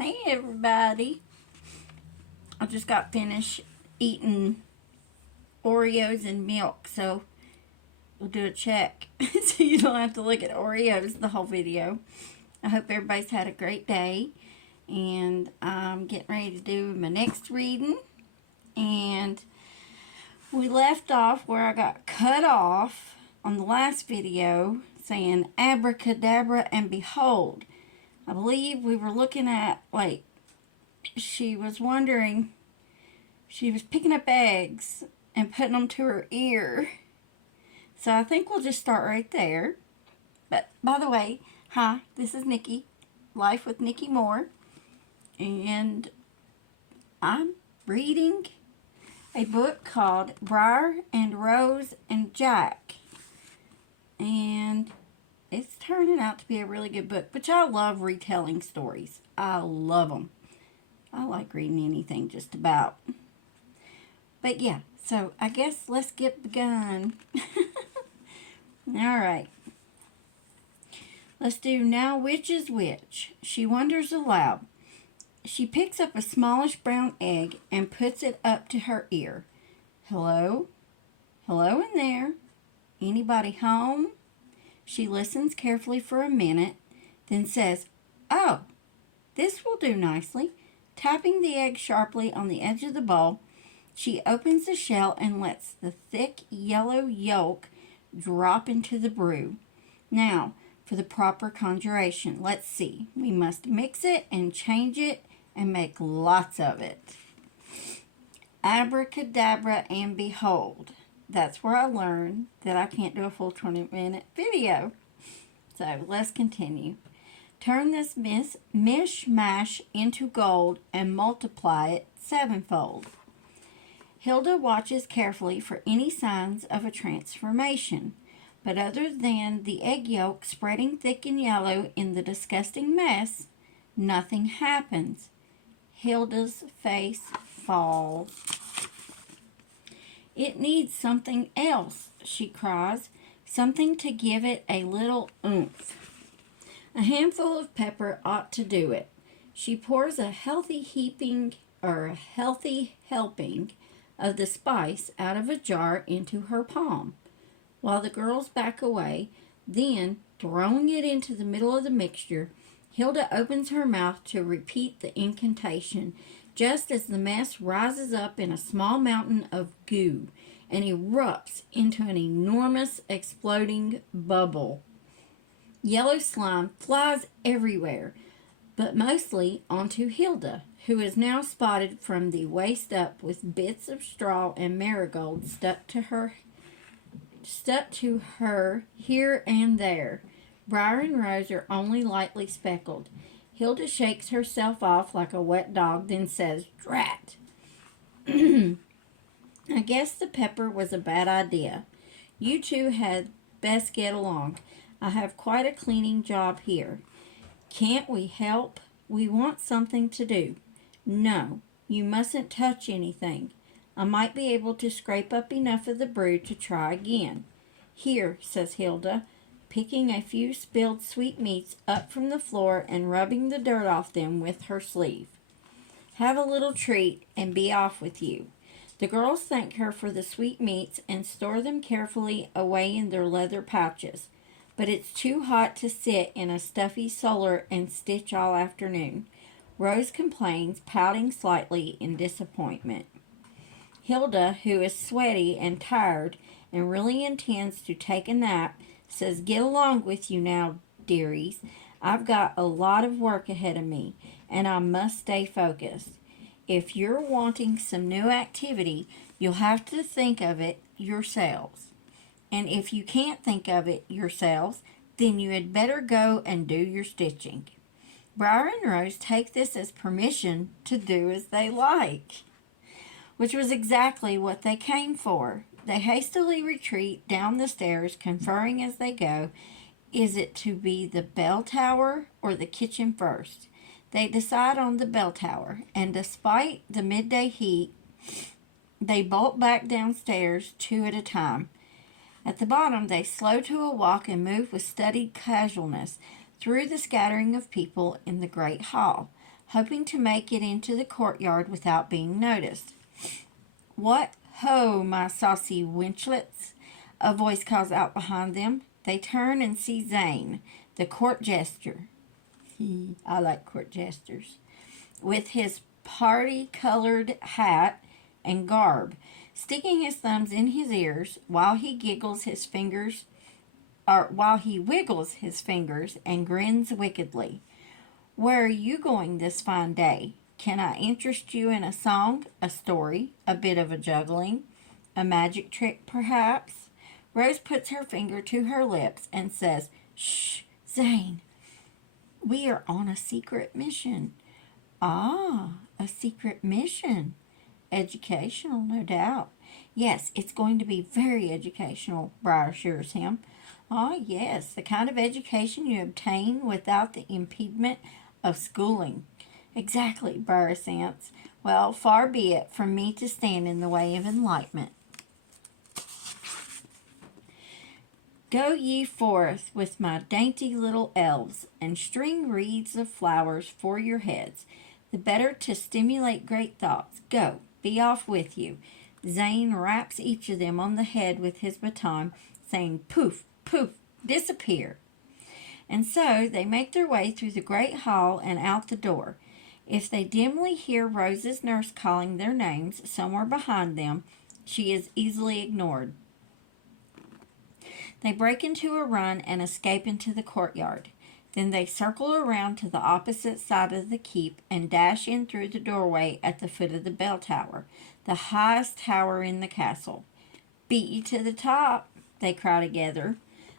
Hey everybody. I just got finished eating Oreos and milk, so we'll do a check so you don't have to look at Oreos the whole video. I hope everybody's had a great day, and I'm getting ready to do my next reading. And we left off where I got cut off on the last video saying abracadabra and behold. I believe we were looking at, like, she was wondering, she was picking up eggs and putting them to her ear. So I think we'll just start right there. But by the way, hi, this is Nikki, Life with Nikki Moore, and I'm reading a book called Briar and Rose and Jack. And it's turning out to be a really good book, which I love retelling stories. I love them. I like reading anything just about. But yeah, so I guess let's get begun. Alright. Let's do Now Which is Which? She wonders aloud. She picks up a smallish brown egg and puts it up to her ear. Hello? Hello in there. Anybody home? She listens carefully for a minute, then says, "Oh, this will do nicely." Tapping the egg sharply on the edge of the bowl, she opens the shell and lets the thick yellow yolk drop into the brew. Now, for the proper conjuration. Let's see. We must mix it and change it and make lots of it. Abracadabra and behold. That's where I learned that I can't do a full 20-minute video. So let's continue. Turn this mishmash into gold and multiply it sevenfold. Hilda watches carefully for any signs of a transformation, but other than the egg yolk spreading thick and yellow in the disgusting mess, nothing happens. Hilda's face falls. "It needs something else," she cries, "something to give it a little oomph. A handful of pepper ought to do it." She pours a healthy helping of the spice out of a jar into her palm, while the girls back away. Then, throwing it into the middle of the mixture, Hilda opens her mouth to repeat the incantation, just as the mess rises up in a small mountain of goo and erupts into an enormous exploding bubble. Yellow slime flies everywhere, but mostly onto Hilda, who is now spotted from the waist up with bits of straw and marigold stuck to her here and there. Briar and Rose are only lightly speckled. Hilda shakes herself off like a wet dog, then says, "Drat." "I guess the pepper was a bad idea. You two had best get along. I have quite a cleaning job here. Can't we help? We want something to do." "No, you mustn't touch anything. I might be able to scrape up enough of the brew to try again." "Here," says Hilda, picking a few spilled sweetmeats up from the floor and rubbing the dirt off them with her sleeve. "Have a little treat and be off with you." The girls thank her for the sweetmeats and store them carefully away in their leather pouches. But it's too hot to sit in a stuffy solar and stitch all afternoon. Rose complains, pouting slightly in disappointment. Hilda, who is sweaty and tired and really intends to take a nap, says, "Get along with you now, dearies. I've got a lot of work ahead of me, and I must stay focused. If you're wanting some new activity, you'll have to think of it yourselves. And if you can't think of it yourselves, then you had better go and do your stitching." Briar and Rose take this as permission to do as they like, which was exactly what they came for. They hastily retreat down the stairs, conferring as they go. Is it to be the bell tower or the kitchen first? They decide on the bell tower, and despite the midday heat, they bolt back downstairs 2 at a time. At the bottom, they slow to a walk and move with studied casualness through the scattering of people in the great hall. hoping to make it into the courtyard without being noticed. "What ho, my saucy winchlets!" a voice calls out behind them. They turn and see Zane, the court jester. I like court jesters. With his party-colored hat and garb, sticking his thumbs in his ears while he wiggles his fingers and grins wickedly. "Where are you going this fine day? Can I interest you in a song, a story, a bit of a juggling, a magic trick, perhaps?" Rose puts her finger to her lips and says, "Shh, Zane, we are on a secret mission." "Ah, a secret mission. Educational, no doubt." "Yes, it's going to be very educational," Briar assures him. "Ah, yes, the kind of education you obtain without the impediment of schooling." "Exactly," Briar assents. "Well, far be it from me to stand in the way of enlightenment. Go ye forth with my dainty little elves, and string wreaths of flowers for your heads, the better to stimulate great thoughts. Go, be off with you." Zane raps each of them on the head with his baton, saying, "Poof, poof, disappear." And so they make their way through the great hall and out the door. If they dimly hear Rose's nurse calling their names somewhere behind them, she is easily ignored. They break into a run and escape into the courtyard. Then they circle around to the opposite side of the keep and dash in through the doorway at the foot of the bell tower, the highest tower in the castle. "Beat you to the top," they cry together.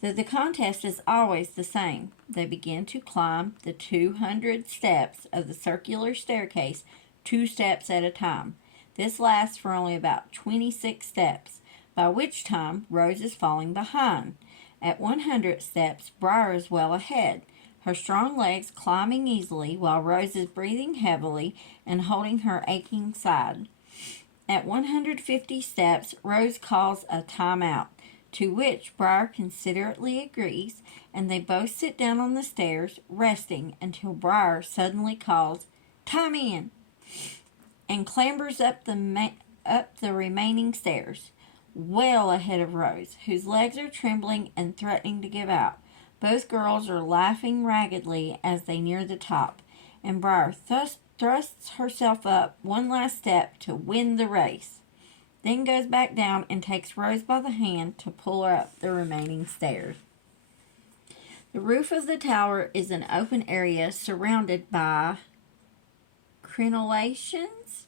Though the contest is always the same, they begin to climb the 200 steps of the circular staircase 2 steps at a time. This lasts for only about 26 steps, by which time Rose is falling behind. At 100 steps, Briar is well ahead, her strong legs climbing easily while Rose is breathing heavily and holding her aching side. At 150 steps, Rose calls a timeout, to which Briar considerately agrees, and they both sit down on the stairs, resting until Briar suddenly calls, "Time in!" and clambers up the remaining stairs, well ahead of Rose, whose legs are trembling and threatening to give out. Both girls are laughing raggedly as they near the top, and Briar thrusts herself up one last step to win the race, then goes back down and takes Rose by the hand to pull her up the remaining stairs. The roof of the tower is an open area surrounded by crenellations,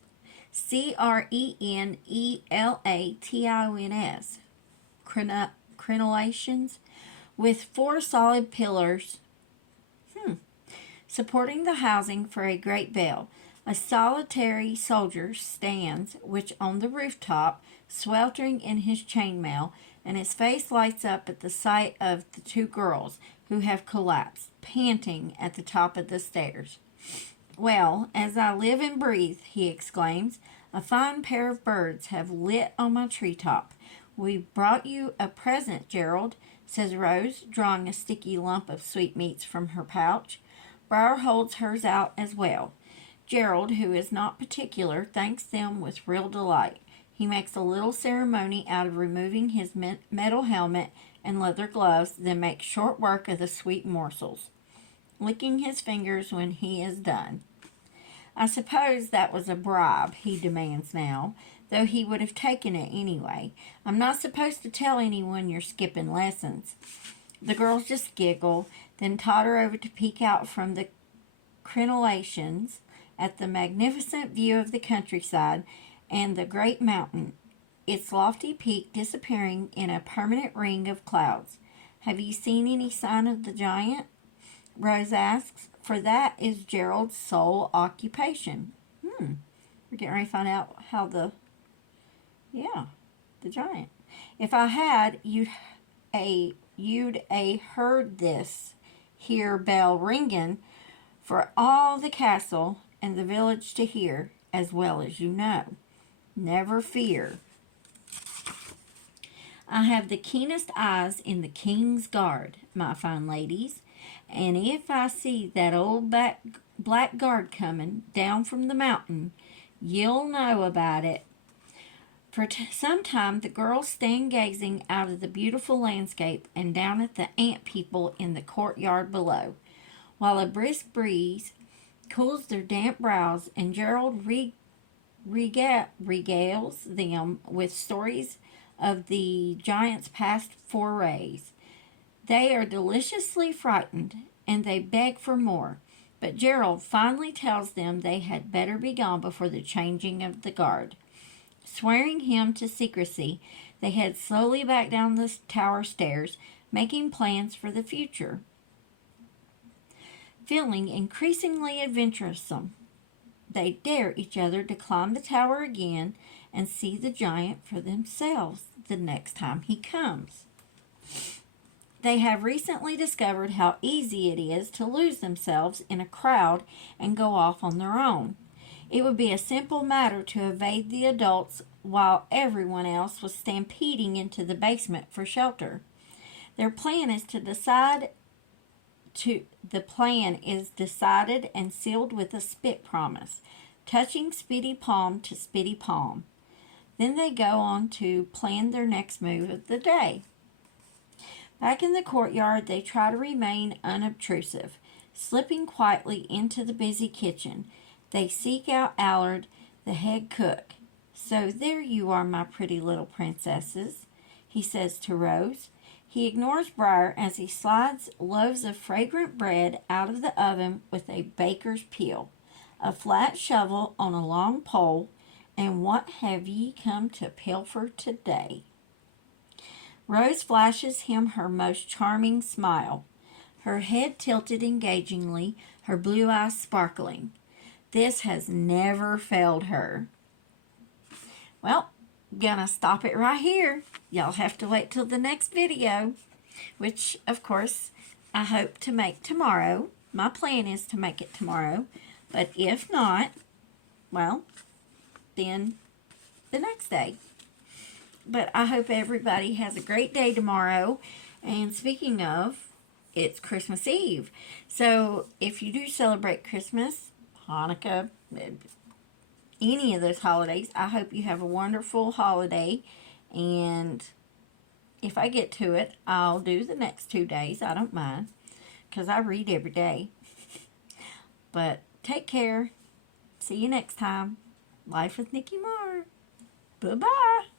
crenellations, crenellations, with 4 solid pillars supporting the housing for a great bell. A solitary soldier stands, which on the rooftop, sweltering in his chainmail, and his face lights up at the sight of the 2 girls, who have collapsed, panting at the top of the stairs. "Well, as I live and breathe," he exclaims, "a fine pair of birds have lit on my treetop. We've brought you a present, Gerald," says Rose, drawing a sticky lump of sweetmeats from her pouch. Briar holds hers out as well. Gerald, who is not particular, thanks them with real delight. He makes a little ceremony out of removing his metal helmet and leather gloves, then makes short work of the sweet morsels, licking his fingers when he is done. "I suppose that was a bribe," he demands now, though he would have taken it anyway. "I'm not supposed to tell anyone you're skipping lessons." The girls just giggle, then totter over to peek out from the crenellations at the magnificent view of the countryside and the great mountain, its lofty peak disappearing in a permanent ring of clouds. "Have you seen any sign of the giant?" Rose asks, for that is Gerald's sole occupation. We're getting ready to find out how the giant. "If I had, you'd heard this here bell ringing for all the castle and the village to hear, as well as you know. Never fear. I have the keenest eyes in the king's guard, my fine ladies, and if I see that old blackguard coming down from the mountain. You'll know about it." For some time the girls stand gazing out of the beautiful landscape and down at the ant people in the courtyard below, while a brisk breeze cools their damp brows and Gerald regales them with stories of the giant's past forays. They are deliciously frightened, and they beg for more, but Gerald finally tells them they had better be gone before the changing of the guard. Swearing him to secrecy, they head slowly back down the tower stairs, making plans for the future. Feeling increasingly adventuresome, they dare each other to climb the tower again and see the giant for themselves the next time he comes. They have recently discovered how easy it is to lose themselves in a crowd and go off on their own. It would be a simple matter to evade the adults while everyone else was stampeding into the basement for shelter. The plan is decided and sealed with a spit promise, touching Spitty palm to Spitty palm. Then they go on to plan their next move of the day. Back in the courtyard, they try to remain unobtrusive, slipping quietly into the busy kitchen. They seek out Allard, the head cook. "So there you are, my pretty little princesses," he says to Rose. He ignores Briar as he slides loaves of fragrant bread out of the oven with a baker's peel, a flat shovel on a long pole, and "What have ye come to pilfer today?" Rose flashes him her most charming smile, her head tilted engagingly, her blue eyes sparkling. This has never failed her. Well, gonna stop it right here. Y'all have to wait till the next video, which, of course, I hope to make tomorrow. My plan is to make it tomorrow, but if not, well, then the next day. But I hope everybody has a great day tomorrow. And speaking of, it's Christmas Eve. So if you do celebrate Christmas, Hanukkah, any of those holidays, I hope you have a wonderful holiday. And if I get to it, I'll do the next 2 days. I don't mind, because I read every day. But take care. See you next time. Life with Nikki Marr. Bye-bye.